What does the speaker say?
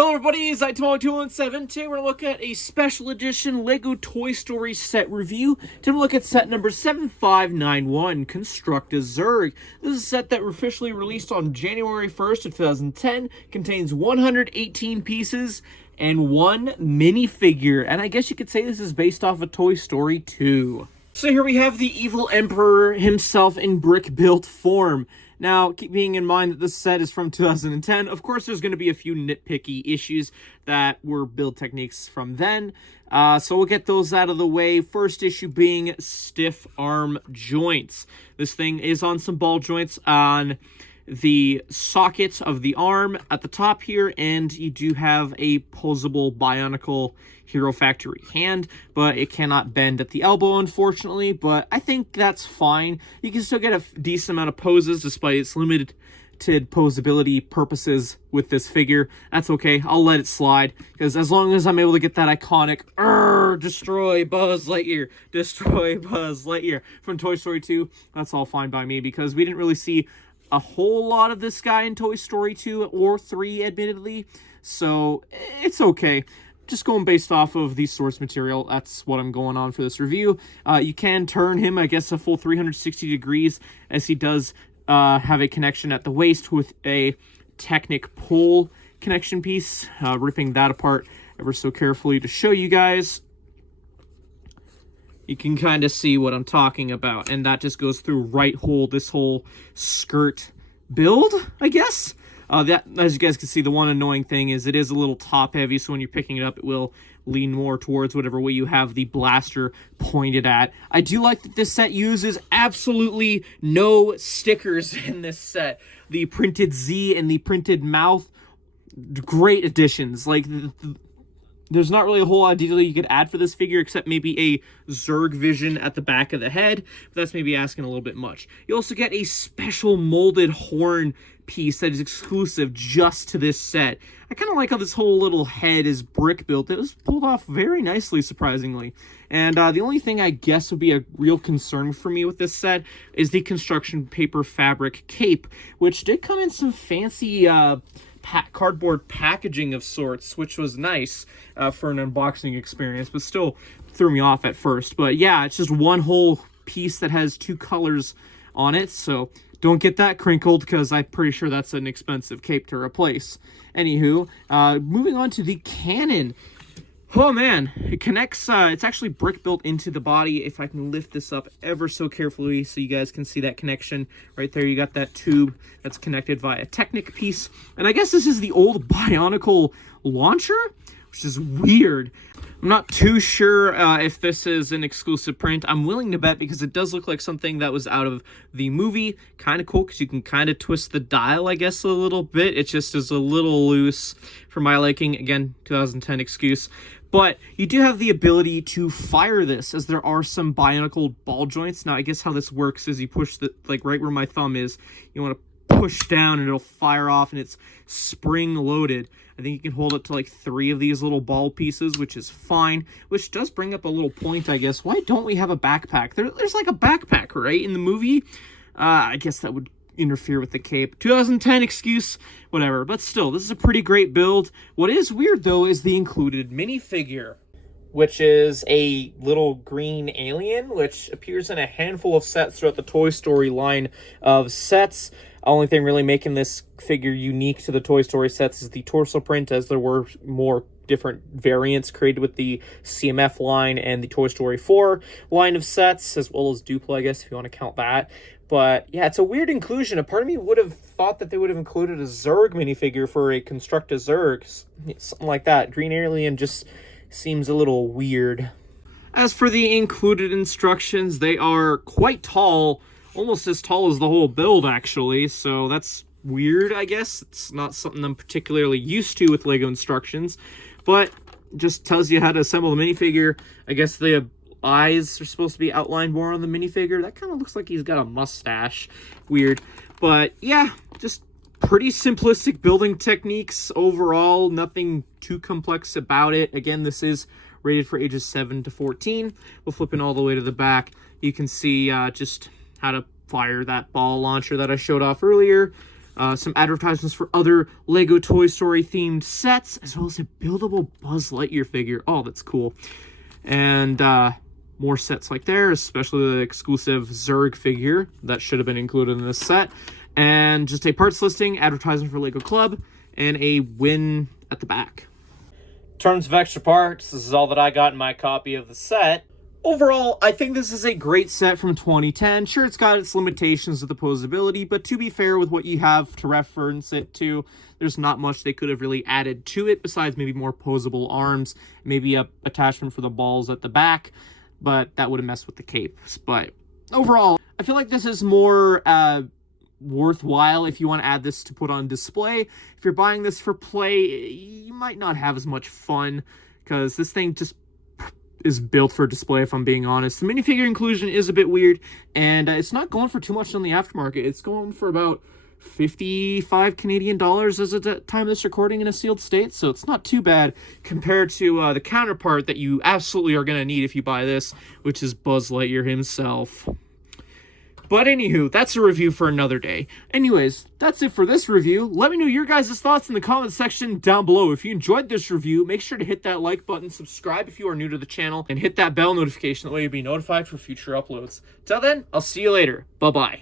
Hello everybody, it's TMOG 217. Today we're going to look at a special edition LEGO Toy Story set review. Today we're look at set number 7591, Construct a Zurg. This is a set that officially released on January 1st of 2010, contains 118 pieces and one minifigure. And I guess you could say this is based off of Toy Story 2. So here we have the evil emperor himself in brick-built form. Now, keeping in mind that this set is from 2010, of course there's going to be a few nitpicky issues that were build techniques from then. So we'll get those out of the way. First issue being stiff arm joints. This thing is on some ball joints on the socket of the arm at the top here, and you do have a posable bionicle Hero Factory hand, but it cannot bend at the elbow, unfortunately, but I think that's fine. You can still get a decent amount of poses despite its limited posability purposes with this figure. That's okay. I'll let it slide, because as long as I'm able to get that iconic destroy Buzz Lightyear from Toy Story 2, that's all fine by me, because we didn't really see a whole lot of this guy in Toy Story 2 or 3, admittedly, so it's okay. Just going based off of the source material, that's what I'm going on for this review. You can turn him, I guess, a full 360 degrees, as he does have a connection at the waist with a Technic pull connection piece, ripping that apart ever so carefully to show you guys. You can kind of see what I'm talking about, and that just goes through this whole skirt build, I guess. That, as you guys can see, the one annoying thing is it is a little top heavy, so when you're picking it up, it will lean more towards whatever way you have the blaster pointed at. I do like that this set uses absolutely no stickers in this set. The printed Z and the printed mouth, great additions. Like, there's not really a whole lot of detail you could add for this figure, except maybe a Zurg vision at the back of the head, but that's maybe asking a little bit much. You also get a special molded horn piece that is exclusive just to this set. I kind of like how this whole little head is brick built. It was pulled off very nicely, surprisingly. And the only thing I guess would be a real concern for me with this set is the construction paper fabric cape, which did come in some fancy cardboard packaging of sorts, which was nice for an unboxing experience, but still threw me off at first. But yeah, it's just one whole piece that has two colors on it, so don't get that crinkled, because I'm pretty sure that's an expensive cape to replace. Anywho, moving on to the cannon. Oh man, it connects, it's actually brick built into the body. If I can lift this up ever so carefully so you guys can see that connection. Right there, you got that tube that's connected via a Technic piece. And I guess this is the old Bionicle launcher, which is weird. I'm not too sure if this is an exclusive print. I'm willing to bet, because it does look like something that was out of the movie. Kind of cool, because you can kind of twist the dial, I guess, a little bit. It just is a little loose for my liking. Again, 2010 excuse. But you do have the ability to fire this, as there are some Bionicle ball joints. Now, I guess how this works is you push the, like right where my thumb is, you want to push down and it'll fire off, and it's spring loaded. I think you can hold it to like 3 of these little ball pieces, which is fine, which does bring up a little point, I guess. Why don't we have a backpack? There's like a backpack, right, in the movie? I guess that would interfere with the cape. 2010 excuse, whatever. But still, this is a pretty great build. What is weird, though, is the included minifigure, which is a little green alien, which appears in a handful of sets throughout the Toy Story line of sets. Only thing really making this figure unique to the Toy Story sets is the torso print, as there were more different variants created with the CMF line and the Toy Story 4 line of sets, as well as Duplo, I guess, if you want to count that. But yeah, it's a weird inclusion. A part of me would have thought that they would have included a Zurg minifigure for a Construct a Zurg, something like that. Green alien just seems a little weird. As for the included instructions, they are quite tall, almost as tall as the whole build, actually, so that's weird, I guess. It's not something I'm particularly used to with LEGO instructions, but just tells you how to assemble the minifigure. I guess the eyes are supposed to be outlined more on the minifigure. That kind of looks like he's got a mustache. Weird. But yeah, just pretty simplistic building techniques overall. Nothing too complex about it. Again, this is rated for ages 7 to 14. We'll flip it all the way to the back. You can see just how to fire that ball launcher that I showed off earlier. some advertisements for other Lego Toy Story themed sets, as well as a buildable Buzz Lightyear figure. Oh, that's cool. And more sets like there, especially the exclusive Zurg figure that should have been included in this set. And just a parts listing, advertising for Lego Club, and a win at the back. In terms of extra parts, this is all that I got in my copy of the set. Overall, I think this is a great set from 2010. Sure, it's got its limitations with the posability, but to be fair with what you have to reference it to, there's not much they could have really added to it besides maybe more posable arms, maybe a attachment for the balls at the back, but that would have messed with the capes. But overall, I feel like this is more worthwhile if you want to add this to put on display. If you're buying this for play, you might not have as much fun because this thing just is built for display, if I'm being honest. The minifigure inclusion is a bit weird, and it's not going for too much on the aftermarket. It's going for about 55 Canadian dollars as of the time of this recording in a sealed state, so it's not too bad compared to the counterpart that you absolutely are going to need if you buy this, which is Buzz Lightyear himself. But anywho, that's a review for another day. Anyways, that's it for this review. Let me know your guys' thoughts in the comment section down below. If you enjoyed this review, make sure to hit that like button, subscribe if you are new to the channel, and hit that bell notification. That way you'll be notified for future uploads. Till then, I'll see you later. Bye-bye.